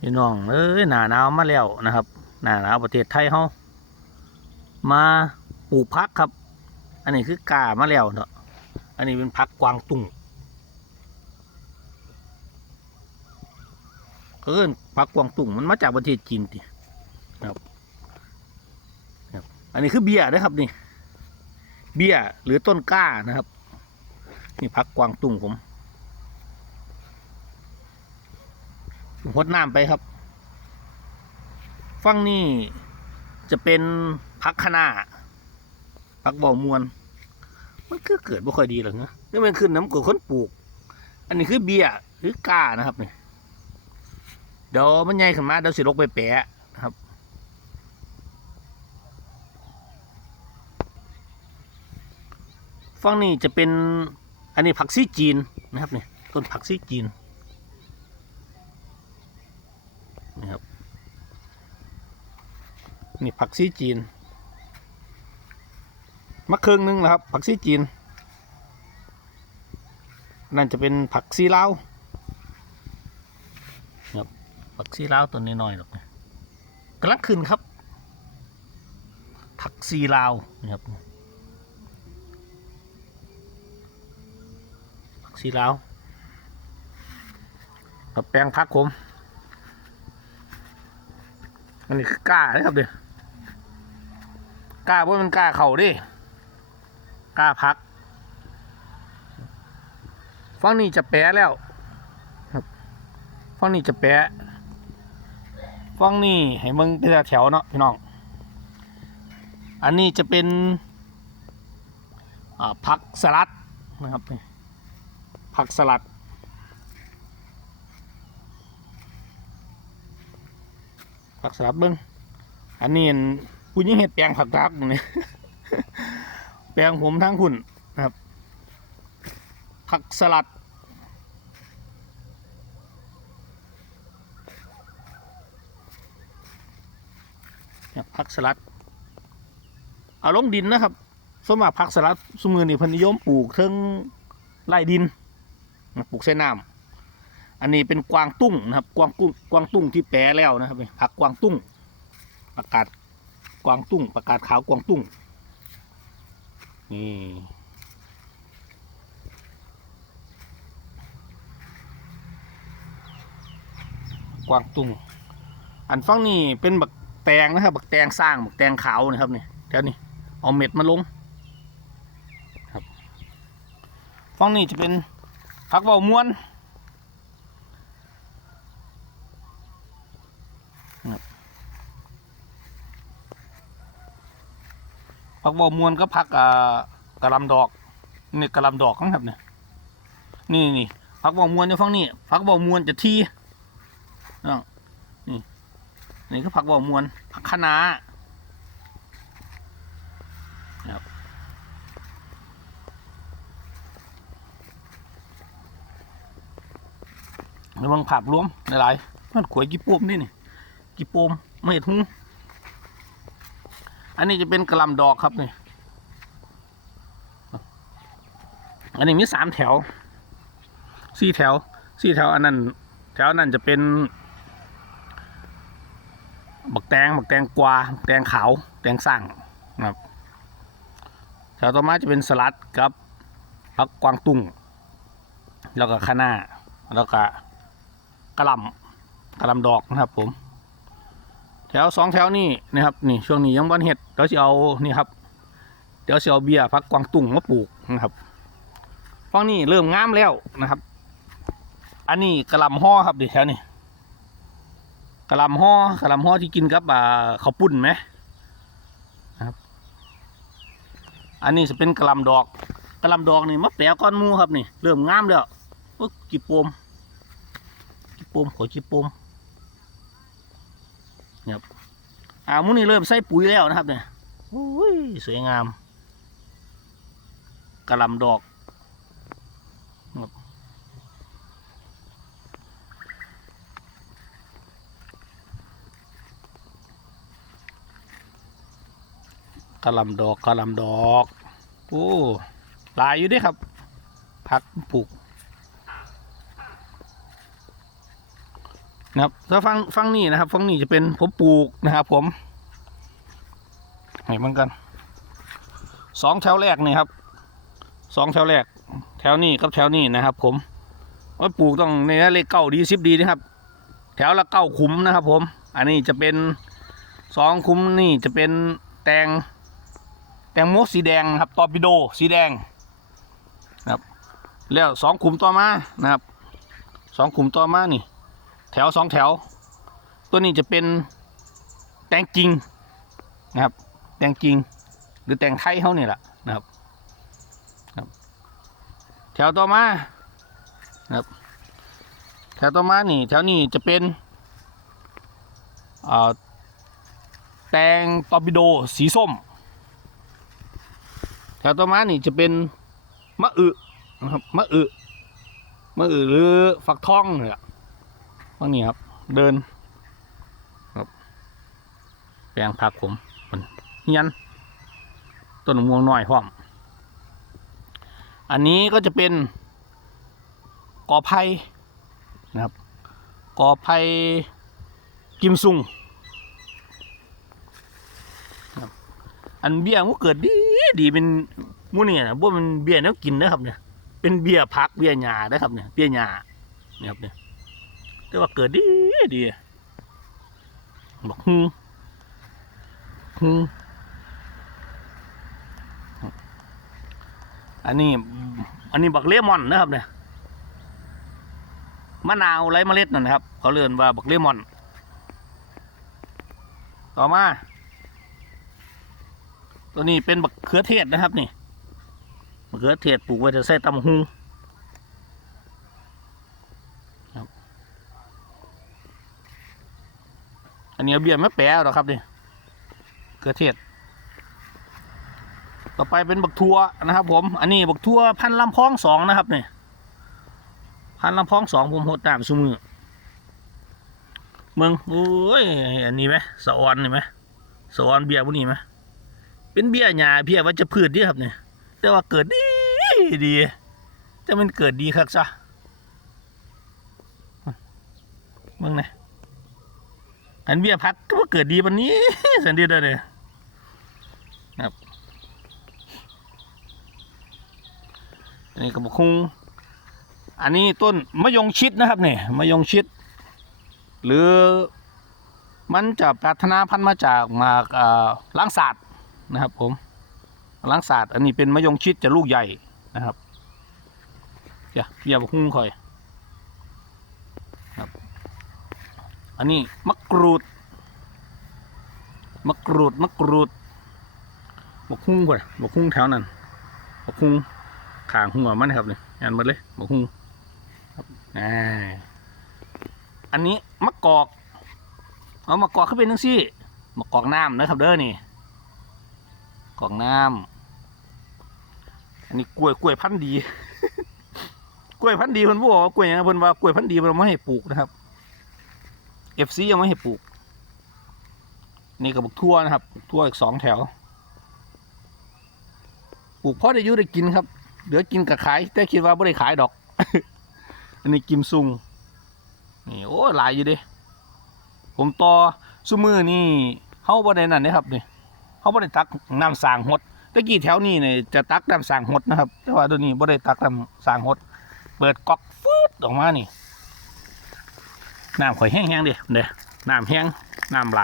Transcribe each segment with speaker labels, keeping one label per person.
Speaker 1: พี่น้องเอ้ยหนาหนาวมาแล้วนะครับ หนาหนาวประเทศไทยเฮามาปลูกพักครับ อันนี้คือกามาแล้วเนาะอันนี้เป็นพักกวางตุ้งเอิ้นพักกวางตุ้งมันมาจากประเทศจีนติครับครับ อันนี้คือเบียร์นะครับนี่ เบียร์หรือต้นก้านะครับ นี่พักกวางตุ้งผม ผมพดน้ำไปครับฟังนี่จะเป็นพักคณะพักบ่อมวน มันคือเกิดบ่ค่อยดีหรอกเนอะนี่มันขึ้นน้ำกรดค้นปลูก อันนี้คือเบียหรือก้านะครับเนี่เดี๋ยวมันใหญ่ขึ้นมาเดี๋ยวสิลกไปแปะนะครับ ฝั่งนี้จะเป็นอันนี้ผักซีจีนนะครับเนี่ยต้นผักซีจีน นะครับนี่ผักซีจีนมะเคืองหนึงนะครับ ผักซีจีน นั่นจะเป็นผักซีลาวครับผักซีลาวต้นน้อยๆหรอกกำลังขึ้นครับ ผักซีลาวนะครับสีลาวกับแปลงพักผม อันนี้คือกล้าเลยครับเดี๋ยวกล้าเพราะมันกล้าเข่าดิกล้าพักฟังนี้จะแปะแล้วครับฟังนี้จะแปะฟังนี้ให้มึงเป็นแถวเนาะพี่น้อง อันนี้จะเป็นผักสลัดนะครับผักสลัด ผักสลัดเบิ้งอันนี้อันผู้หญิงเห็ดแปลงผักรักนี่แปลงผมทั้งคุณนะครับ ผักสลัด ผักสลัด เอาลงดินนะครับสวนมากผักสลัดสมือนี่เพนนิยมปลูกเทิงไร่ดิน ปลูกเส้นน้ำ อันนี้เป็นกวางตุ้งนะครับ กวางกุ้งกวางตุ้งที่แปรแล้วนะครับผักกวางตุ้งประกาศกวางตุ้ง ประกาศขาวกวางตุ้งนี่กวางตุ้งอันฟังนี่เป็นบักแตงนะครับ บักแตงสร้างบักแตงขาวนะครับนี่เดี๋ยวนี้เอาเม็ดมาลงฝั่งนี้จะเป็นผักเบาม้วนนะครับ ผักเบามวนก็ผักอ่ากระลำดอกนี่กระลำดอกนะครับเนี่ยนี่นี่ผักเบามวนอยู่ฝั่งนี้ผักเบามวนจะทีอ่นี่นี่คือผักเบามวนผักคะน้านะครับในบางภาพรวมหลายๆมันขวยกี่ปมนี่นี่กี่ปมไม่เห็นหู อันนี้จะเป็นกระลำดอกครับนี่ อันนี้มีสามแถว สี่แถว สี่แถวอันนั้น แถวนั้นจะเป็นบักแตงบักแตงกวาบักแตงขาว แตงสั่งนะครับ แถวต่อมาจะเป็นสลัดกับผักกวางตุ้ง แล้วก็คะน้า แล้วก็กระลำกระลำดอกนะครับผม แถวสองแถวนี่นะครับนี่ช่วงนี้ยังบ้านเห็ดเดี๋ยวจะเอานี่ครับเดี๋ยวจะเอาเบียร์พักกวางตุ้งมาปลูกนะครับฟังนี่เริ่มงามแล้วนะครับ อันนี้กระลำห่อครับเดี๋ยวแถวนี้กระลำห่อกระลำห่อที่กินกับอ่าข้าวปุ้นไหมนะครับ อันนี้จะเป็นกระลำดอกกระลำดอกนี่มะแปะก้อนมูครับนี่เริ่มงามแล้วอุ๊ยกี่ปมจิปมขอจิปม ครับอ่ามุนี่เริ่มใส่ปุ๋ยแล้วนะครับเนี่ยโอ้ยสวยงามกระลำดอกกระลำดอกกระลำดอก โอ้ลายอยู่ด้วยครับผักปลูก นะครับถ้าฟังฟังนี่นะครับฟังนี่จะเป็นผมปลูกนะครับ ผมให้มันกันสองแถวแรกนี่ครับสองแถวแรก แถวนี้กับแถวนี้นะครับ ผมว่าปลูกต้องในเลขเก้าดีสิบดีนะครับ แถวละเก้าขุมนะครับ ผม อันนี้จะเป็นสองขุมนี่จะเป็นแตงแตงโมสีแดงครับตอร์ปิโดสีแดงนะครับแล้วสองขุมต่อมานะครับสองขุมต่อมานี่ แถวสองแถว ตัวนี้จะเป็นแตงจริงนะครับ แตงจริง หรือแตงไทยเขานี่แหละนะครับครับ แถวต่อมานะครับ แถวต่อมานี่แถวนี้จะเป็นแตงตอร์ปิโดสีส้ม แถวต่อมานี่จะเป็นมะอึนะครับมะอึมะอึหรือฝักทองเนี่ย พวกนี้ครับ เดินครับแปลงผักผมมันเฮียนต้นมะม่วงน้อยพร้อม อันนี้ก็จะเป็นกอไผ่นะครับกอไผ่กิมซุงอันเบี้ยมันเกิดดีดีเป็นมูเนี่ยนะบ่มันเบี้ยแนวกินนะครับเนี่ยเป็นเบี้ยพักเบี้ยหญ้านะครับเนี่ยเบี้ยหญ้าเนี่ยครับเนี่ย แต่ว่าเกิดดีดีบอกฮึฮึอันนี้ อันนี้บักเลมอนนะครับเนี่ยมะนาวไร้เมล็ดนั่นนะครับ เขาเรียกว่าบักเลมอน ต่อมา ตัวนี้เป็นบักเขือเทศนะครับนี่บักเขือเทศปลูกไว้จะใส่ตำหุงครับอั นนี้เอาเบี้ยไม่แปะหรอกครับนี่เขือเทศ ต่อไปเป็นบักทัวนะครับ ผม อันนี้บักทัวพันลำพองสองนะครับนี่พันลำพองสองผมหดตามสมือเมืองโอ้ยอันนี้ไหมสะออนนี่ไหมสะออนเบียร์พวกนี้ไหมเป็นเบี้ยหญ้าเบี้ยวัชพืชนี่ครับเนี่ยแต่ว่าเกิดดีดีแต่มันเกิดดีคักซะเบิ่งนะ อันเบี้ยพักก็ว่าเกิดดีปันนี้สันดียดเลยครับอันนี้ก็บอกคุงอันนี้ต้นมะยงชิดนะครับเนี่ยมะยงชิด หรือมันจะปรารถนาพันธุ์มาจากมาล้างศาสตร์นะครับผมล้างศาสตร์อันนี้เป็นมะยงชิดจะลูกใหญ่นะครับอย่าอย่าบหุ้งคอยครับ อันนี้มะกรูด มะกรูด มะกรูดบกหุ้งก่อนบกหุ้งแถวนั้นบกหุ้งขางหัวมันนะครับเนี่ยงานมดเลยบกหุ้งครับอ่าอันนี้มะกอก เอามะกอกขึ้นเป็นทั้งซี่มะกอกน้ำนะครับเด้อนี่กล่องน้ำอันนี้กล้วยกล้วยพันธุ์ดี กล้วยพันธุ์ดีเพิ่นบอกกล้วยยังเพิ่นว่ากล้วยพันธุ์ดีเพิ่นเอามาให้ปลูกนะครับ เอฟซียังไม่ให้ปลูก นี่กับบุกทั่วนะครับทั่วอีกสองแถว ปลูกเพราะได้ยุได้กินครับเดี๋ยวกินกับขาย แต่คิดว่าไม่ได้ขายดอก อันนี้กิมซุง นี่โอ้หลายอยู่ดิ ผมต่อซุมือนี่เฮาบ่ได้นั่นเด้ครับนี่เขาบ่ได้ตักน้ำสางหดตะกี้แถวนี้เนี่ยจะตักน้ำสางหดนะครับ แต่ว่าตัวนี้บ่ได้ตักน้ำสางหด เปิดก๊อกฟืดออกมานี่ น้ำข่อยแห้งๆดิเด้น้ำแห้งน้ำไหล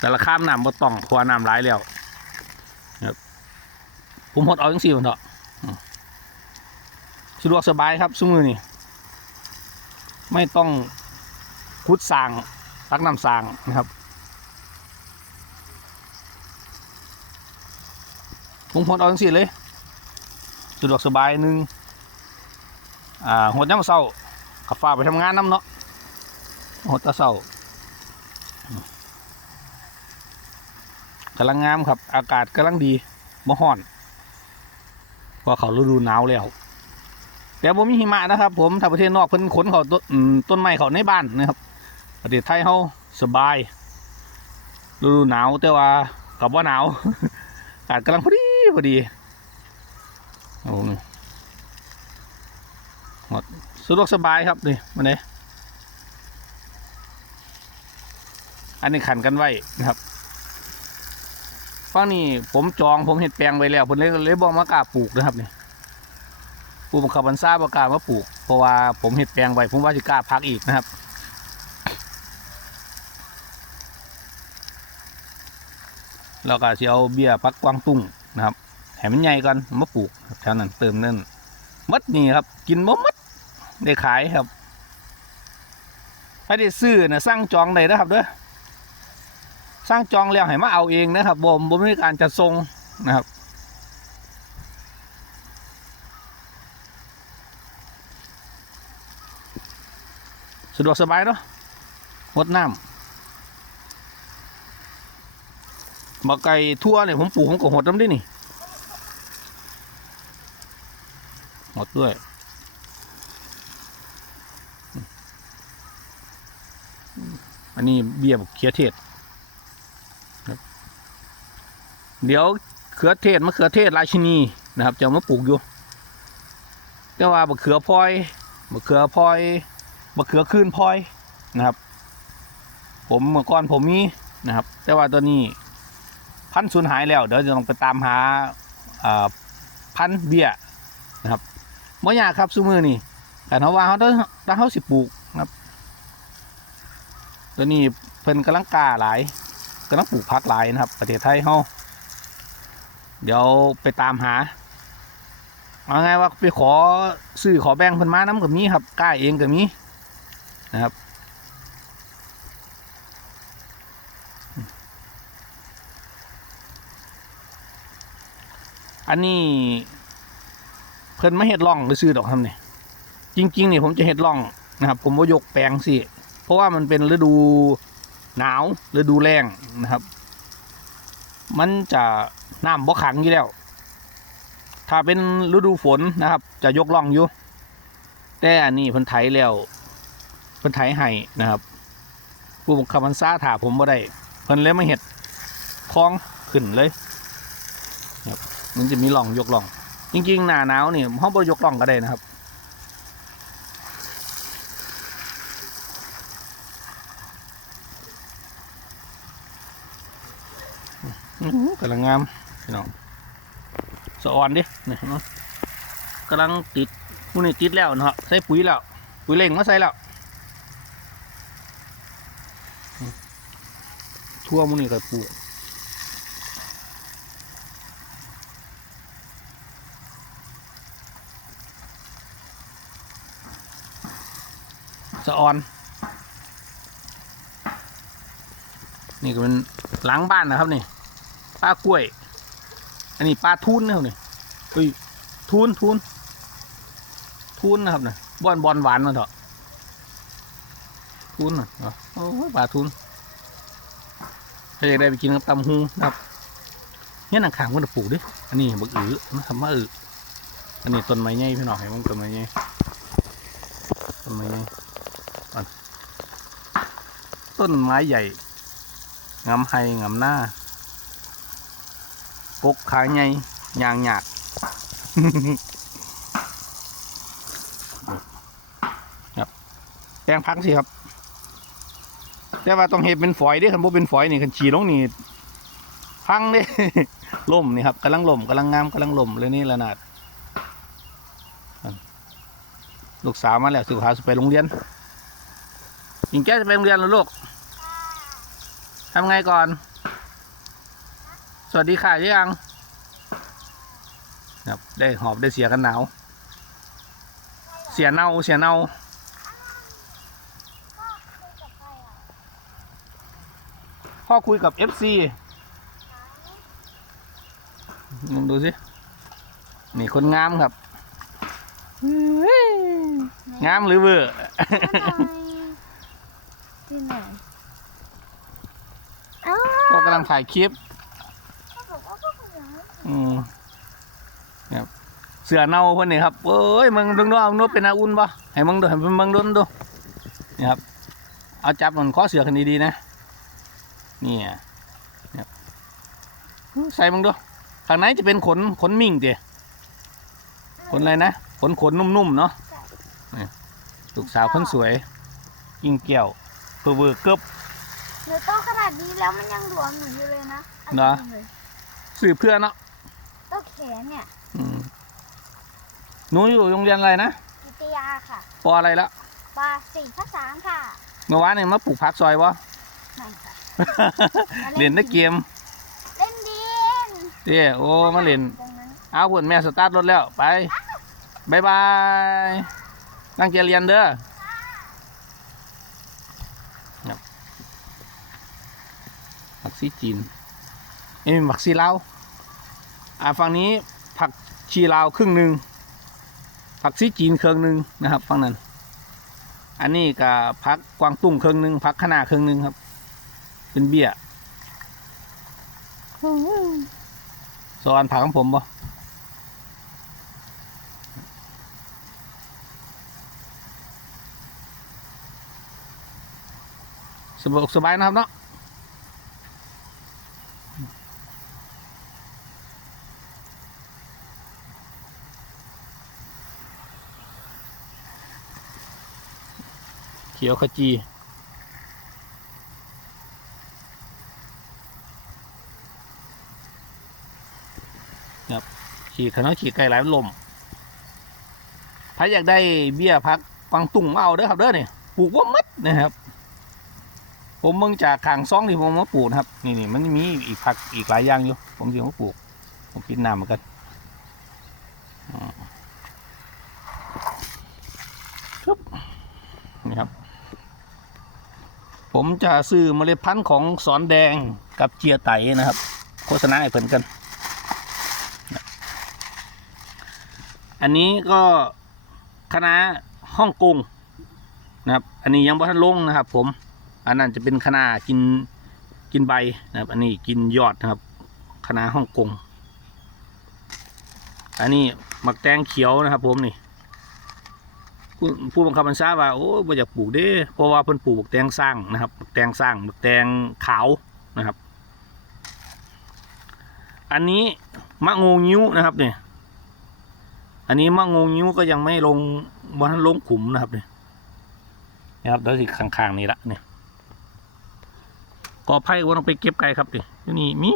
Speaker 1: แต่ละข้ามน้ำบ่ต้องพราะว่าน้ำไหลแล้วครับผมหดเอาจังสี่มันเถอะสะดวกสบายครับซุมือนี่ไม่ต้องคุดสางตักน้ำสางนะครับผมหดเอาจังสิเลยสะดวกสบายหนึ่งอ่าหดย้ำเศร้าขับฟ้าไปทำงานน้ำเนาะ หดแตะเศร้ากำลังงามครับ อากาศกำลังดีบ่ฮ้อนพราะเขาฤดูหนาวแล้ว แต่ผมมีหิมะนะครับ ผมถ้าประเทศนอกเพิ่นขนเขาต้นอืมต้นไม้เขาในบ้านนะครับ ประเทศไทยเขาสบายฤดูหนาวแต่ว่ากับว่าหนาวอากาศกำลังพอดีพอดีโอ้ยหสะดวกสบายครับนี่มาเลย อันนี้ขันกันไว้นะครับฟังนี่ผมจองผมเห็ดแปลงไว้แล้วผมเลยเลยบอกมากล้าปลูกนะครับนี่ผู้บังคับบัญชาประกามาปลูก เพราะว่าผมเห็ดแปลงไว้ผมว่าจะกล้าพักอีกนะครับแล้วก็สิเอาเบี้ยพักกวางตุ้งนะครับให้มันใหญ่ก่อนมาปลูกแถวนั้นเติมนั่นมัดนี่ครับ กินบ่มัดได้ขายครับถ้าได้ซื้อนะสร้างจองได้นะครับเด้อ สร้างจองแล้วให้มาเอาเองนะครับบ่บ่มีการจัดส่งนะครับสะดวกสบายเนาะงดน้ำบักไก่ทั่วเนี่ยผมปลูกผมก็หดน้ำด้วยนี่หดด้วยอันนี้เบี้ยบเขือเทศครับ เดี๋ยวเขือเทศมะเขือเทศราชินีนะครับจะมาปลูกอยู่ แต่ว่าบักเขือพลอยบักเขือพลอยบักเขือคืนพลอยนะครับ ผมเมื่อก่อนผมมีนะครับ แต่ว่าตัวนี้พันธุ์สูญหายแล้ว เดี๋ยวจะต้องไปตามหาพันธุ์เบี้ยนะครับบ่ยากครับซุมือนี่แต่เขาว่าเขาต้องถ้าเขาสิปลูกนะครับ ตัวนี้เพิ่นกำลังกาหลายกำลังปลูกพักหลายนะครับ ประเทศไทยเฮา เดี๋ยวไปตามหาเอาไงว่าไปขอซื้อขอแบ่งเพิ่นมาน้ำกับมีครับกล้าเองกับมีนะครับอันนี้ เพิ่นไม่เห็ดร่องหรือซื้อดอกทำเนี่ยจริงๆนี่ยผมจะเห็ดร่องนะครับ ผมว่ายกแปลงสิเพราะว่ามันเป็นฤดูหนาวฤดูแล้งนะครับ มันจะ น้ำบ่ขังอยู่แล้ว ถ้าเป็นฤดูฝนนะครับ จะยกล่องอยู่ แต่อันนี้เพิ่นไถแล้วเพิ่นไถให้นะครับ ผู้บังคับบัญชาถาผมบ่ได้เพิ่นเลยมาเห็ดคลองขึ้นเลยครับมันจะมีล่องยกล่อง จริงๆหน้าหนาวนี่เขาบ่ยกล่องก็ได้นะครับกำลังงาม พี่น้องสะออนดินี่เนาะกำลังติดมูนี่ติดแล้วเนาะใส่ปุ๋ยแล้ว ปุ๋ยเล่งมาใส่แล้วทั่วมูนี่ก็ปลูกสะออน นี่ก็เป็นหลังบ้านนะครับนี่ปลากล้วย อันนี้ปลาทูนนะครับนี่เฮ้ยทูนทูนทูนนะครับเนี่ยบอนบอนหวานมันเถอะทูนน่ะเอาโอ้ปลาทูนถ้าอยากได้ไปกินกับตำฮูนะครับเนี่ยหนังขางมันจะปลูกดิอันนี้บักอือมันทำมาอืออันนี้ต้นไม้ใหญ่พี่น้องให้มันต้นไม้ใหญ่ต้นไม้ใหญ่อันต้นไม้ใหญ่งำไห้งำหน้า กกขาใหญ่ยางหยาดครับแปลงพักสิครับ แต่ว่าต้องเห็ดเป็นฝอยเด้คันบ่เป็นฝอยนี่คันฉีลงนี่พังเด้ล่มนี่ครับกำลังล่มกำลังงามกำลังล่มเลยนี่ละนาดลูกสาวมาแล้วสุขภาพไปโรงเรียนยิงแก้จะไปโรงเรียนแล้วลูกทำไงก่อน สวัสดีค่ะยังครับได้หอบได้เสียกันหนาว เสียเน่าเสียเน่าพ่อคุยกับ FC มึงดูสิ นี่คนงามครับ งามหรือเวอร์
Speaker 2: ที่ไหนอ้าว
Speaker 1: ก็กำลังถ่ายคลิป
Speaker 2: เขาบอกว่าพวกเหลื อ
Speaker 1: อืมครับเสือเน่าเพิ่นนี่ครับเอ้ยมึงดึงดูเอาโน้เป็นอาอุ่นปะให้มึงดูให้มึงดูดูนี่ครับ เอาจับมันข้อเสือกันดีๆนะนี่อะครับใส่มึงดูข้างในจะเป็นขนขนมิ่งเจขนอะไรนะขนขนนุ่มๆเนาะนี่ลูกสาวคนสวยกิ้งเกี่ยวเพื่อเวอร์เกือบ
Speaker 2: หนูโตขนาดนี้แล้วมันยังหลวมหนูอยู่เลยนะอา
Speaker 1: เหรอ
Speaker 2: จงเลย
Speaker 1: สื่อเพื่อนเนาะ
Speaker 2: โต แขนเนี่ย
Speaker 1: อืมหนูอยู่โรงเรียนอะไรนะ
Speaker 2: กิตยาค่ะ
Speaker 1: ปออะไรละ
Speaker 2: ปาสี่ภาษามค่ะ
Speaker 1: เมื่อวานเนี่ยมาปลูกผักซอยวะ
Speaker 2: นั่นค่ะ
Speaker 1: เล่นได้เกม
Speaker 2: เล่นดิน
Speaker 1: เด้โอ้มาเล่น
Speaker 2: ตรงนั้น
Speaker 1: เอาพุ่นแม่สตาร์ทรถแล้ว ไปบายบายตั้งใจเรียนเด้อครับผักซีจีนเอ้ยผักซีลาว อ่าฝั่งนี้ผักชีลาวครึ่งหนึ่งผักซีจีนครึ่งหนึ่งนะครับฝั่งนั้น อันนี้กับผักกวางตุ้งครึ่งหนึ่งผักคะน้าครึ่งหนึ่งครับ เป็นเบี้ยสอนผักของผมบ่สบายอกสบายนะครับเนาะ ขียวขจี ครับขี่ถนนขี่ไกลหลายลมถ้าอยากได้เบี้ยพักกวางตุ้งเอาเด้อครับเด้อเนี่ยปลูกว่ามัดนะครับ ผมเบิ่งจากขางซองที่ผมมาปลูกครับ นี่นี่มันมีอีกผักอีกหลายอย่างอยู่ ผมจะมาปลูก ผมกินน้ำเหมือนกันอืมครับนี่ครับ ผมจะซื้อเมล็ดพันธุ์ของสอนแดงกับเจียไตนะครับ โฆษณาให้เพิ่นกัน อันนี้ก็คณะฮ่องกงนะครับ อันนี้ยังบ่ทันลงนะครับ ผม อันนั้นจะเป็นคณะกินกินใบนะครับ อันนี้กินยอดนะครับคณะฮ่องกง อันนี้หมักแตงเขียวนะครับ ผมนี่ ผู้ผู้บังคับบัญชาว่าโอ้บ่อยากปลูกเด้เพราะว่าเพิ่นปลูกบักแตงสร้างนะครับบักแตงสร้างบักแตงขาวนะครับ อันนี้มะงูงิ้วนะครับเนี่ยอันนี้มะงูงิ้วก็ยังไม่ลงบนลงขุมนะครับเนี่ยนะครับเดี๋ยวสิข้างๆนี่ละเนี่ยกอไผ่ว่าต้องไปเก็บไก่ครับดิอยู่นี่มี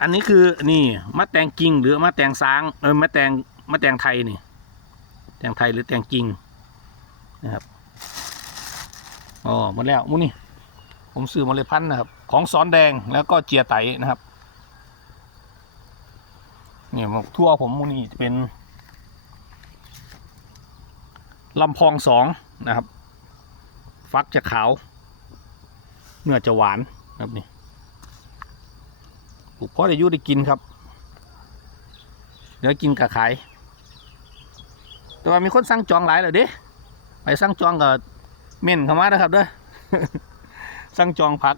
Speaker 1: อันนี้คือนี่มะแตงกิ่งหรือมะแตงสางเออมะแตงมะแตงไทยนี่ งไทยหรือแตงกิ่งนะครับอ๋อหมดแล้วมุนี่ผมซื้อเมาเลยพันธุ์นะครับ ของสอนแดงแล้วก็เจียไตนะครับเนี่ยทั่วผมมูนี่จะเป็นลำพองสองนะครับ ฟักจะขาว เนื้อจะหวานนะครับนี่ปลูกเพราะได้ยุได้กินครับ เดี๋ยวกินกับขาย แต่ว่ามีคนสั่งจองหลายเลยเด้ไปสั่งจองกับเม่นเข้ามานะครับเด้อสั่งจองพัก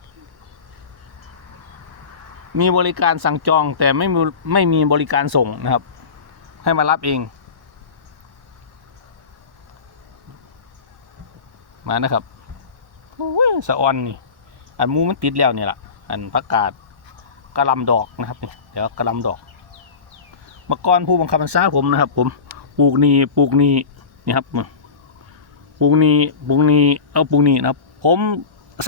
Speaker 1: มีบริการสั่งจองแต่ไม่มีไม่มีบริการส่งนะครับ ให้มารับเอง มานะครับโอ้ยสะออนนี่อันมูมันติดแล้วเนี่ยแหละอันผักกาดกระลำดอกนะครับเดี๋ยวกระลำดอกมื่อก่อนผู้บังคับบัญชาผมนะครับผม ปลูกนี่ปลูกนี่นี่ครับปลูกนี่ปลูกนี่เอาปลูกนี่นะครับ ผม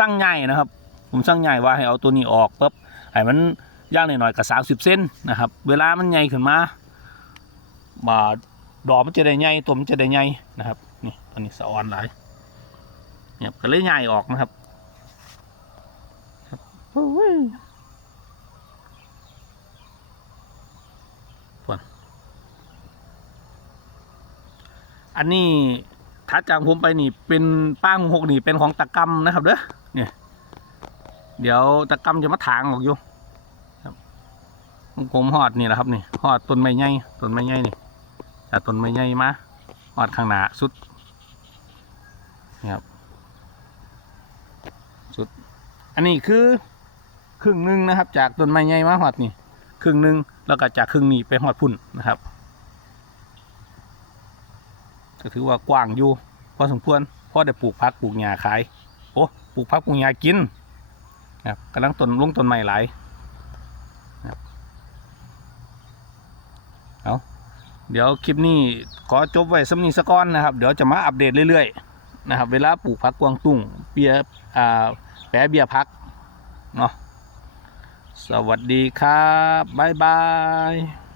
Speaker 1: สั่งใหญ่นะครับ ผมสั่งใหญ่ว่าให้เอาตัวนี้ออกปุ๊บให้มันย่างหน่อยๆกับสามสิบเซนนะครับ เวลามันใหญ่ขึ้นมามาดอกมันจะได้ใหญ่ตัวมันจะได้ใหญ่นะครับนี่ตอนนี้สะออนหลายเนี่ยก็เลยใหญ่ออกนะครับครับโอ้ยส่วน อันนี้ถ้าจากผมไปนี่เป็นป้างหกนี่เป็นของตะกรรมนะครับเด้อเนี่ยเดี๋ยวตะกรรมจะมาถางออกอยู่ครับของผมหอดนี่แหละครับนี่หอดต้นไม้ใหญ่ต้นไม้ใหญ่นี่จากต้นไม้ใหญ่มาหอดข้างหน้าสุดนี่ครับสุด อันนี้คือครึ่งหนึ่งนะครับ จากต้นไม้ใหญ่มาหอดนี่ครึ่งหนึ่งแล้วก็จากครึ่งนี้ไปหอดพุ่นนะครับ ก็ถือว่ากว้างอยู่พอสมควรพอได้ปลูกพักปลูกหญ้าขาย โอ้ปลูกพักปลูกหญ้ากินครับกำลังต้นลงต้นใหม่หลายเอาเดี๋ยวคลิปนี้ขอจบไว้สำนีสะก้อนนะครับ เดี๋ยวจะมาอัปเดตเรื่อยๆนะครับ เวลาปลูกผักกวางตุ้งเปียอ่าแปะเบียพักเนาะสวัสดีครับ บ๊ายบาย